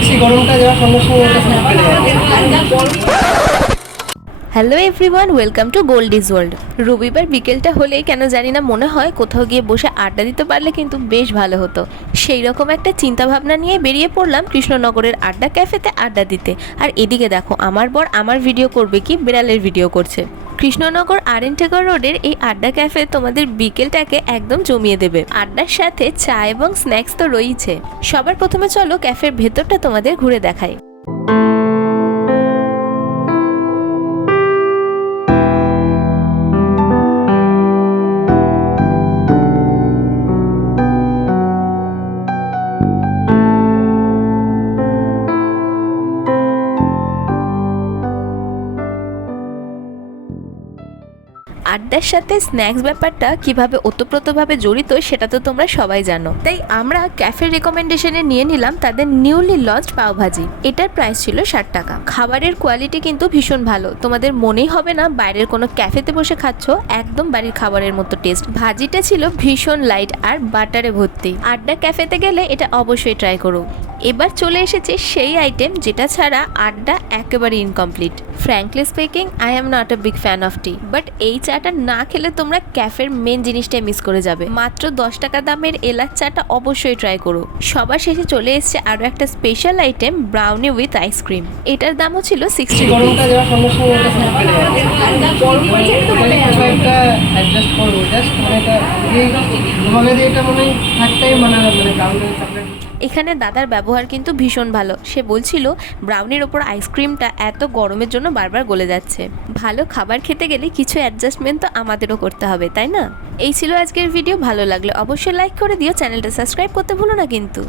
দিচ্ছি, গরমটা যাওয়ার সঙ্গে সঙ্গে ওটা সব বেড়ে যাবে। Hello everyone, welcome to gold is world. রবিবার বিকেলটা হলেই কেন জানি না মনে হয় কোথাও গিয়ে বসে আড্ডা দিতে পারলে কিন্তু বেশ ভালো হতো। সেই রকম একটা চিন্তা ভাবনা নিয়ে বেরিয়ে পড়লাম কৃষ্ণনগরের আড্ডা ক্যাফেতে আড্ডা দিতে। আর এদিকে দেখো, আমার বর আমার ভিডিও করবে কি বিড়ালের ভিডিও করছে। কৃষ্ণনগর আরএনটেগর রোডের এই আড্ডা ক্যাফে তোমাদের বিকেলটাকে একদম জমিয়ে দেবে। আড্ডার সাথে চা এবং স্ন্যাক্স তো রয়েছে। সবার প্রথমে চলো ক্যাফের ভেতরটা তোমাদের ঘুরে দেখাই। আড্ডার সাথে স্ন্যাক্স ব্যাপারটা কিভাবে ওতপ্রোতভাবে জড়িত সেটা তো তোমরা সবাই জানো। তাই আমরা ক্যাফের রেকমেন্ডেশনে নিয়ে নিলাম তাদের নিউলি লঞ্চড পাওভাজি। এটার প্রাইস ছিল 60 টাকা। খাবারের কোয়ালিটি কিন্তু ভীষণ ভালো, তোমাদের মনেই হবে না বাইরের কোনো ক্যাফেতে বসে খাচ্ছ, একদম বাড়ির খাবারের মতো টেস্ট। ভাজিটা ছিল ভীষণ লাইট আর বাটারে ভর্তি। আড্ডা ক্যাফেতে গেলে এটা অবশ্যই ট্রাই করো। এবার চলে এসেছে সেই আইটেম যেটা ছাড়া আড্ডা একেবারে incomplete. Frankly speaking, I am not a big fan of T, but এই চাটা না খেলে তোমরা ক্যাফের মেন জিনিসটাই মিস করে যাবে। মাত্র 10 টাকা দামের এলাচ চাটা অবশ্যই ট্রাই করো। সবার শেষে চলে এসেছে আরও একটা special item, brownie with ice cream. এটার দামও ছিল 60 টাকা। গরমটা যাওয়ার সঙ্গে সঙ্গে ওটা সব বেড়ে যাবে। একটা অ্যাডজাস্ট করবো জাস্ট, মানে এটা তোমাকে দিয়ে এটা মনে হয় থাকতেই মানে ব্রাউন চকলেট। এখানে দাদার ব্যবহার কিন্তু ভীষণ ভালো। সে বলছিল ব্রাউনির ওপর আইসক্রিমটা এত গরমের জন্য বারবার গলে যাচ্ছে। ভালো খাবার খেতে গেলে কিছু অ্যাডজাস্টমেন্ট তো আমাদেরও করতে হবে, তাই না? এই ছিল আজকের ভিডিও। ভালো লাগলে অবশ্যই লাইক করে দিও, চ্যানেলটা সাবস্ক্রাইব করতে ভুলো না কিন্তু।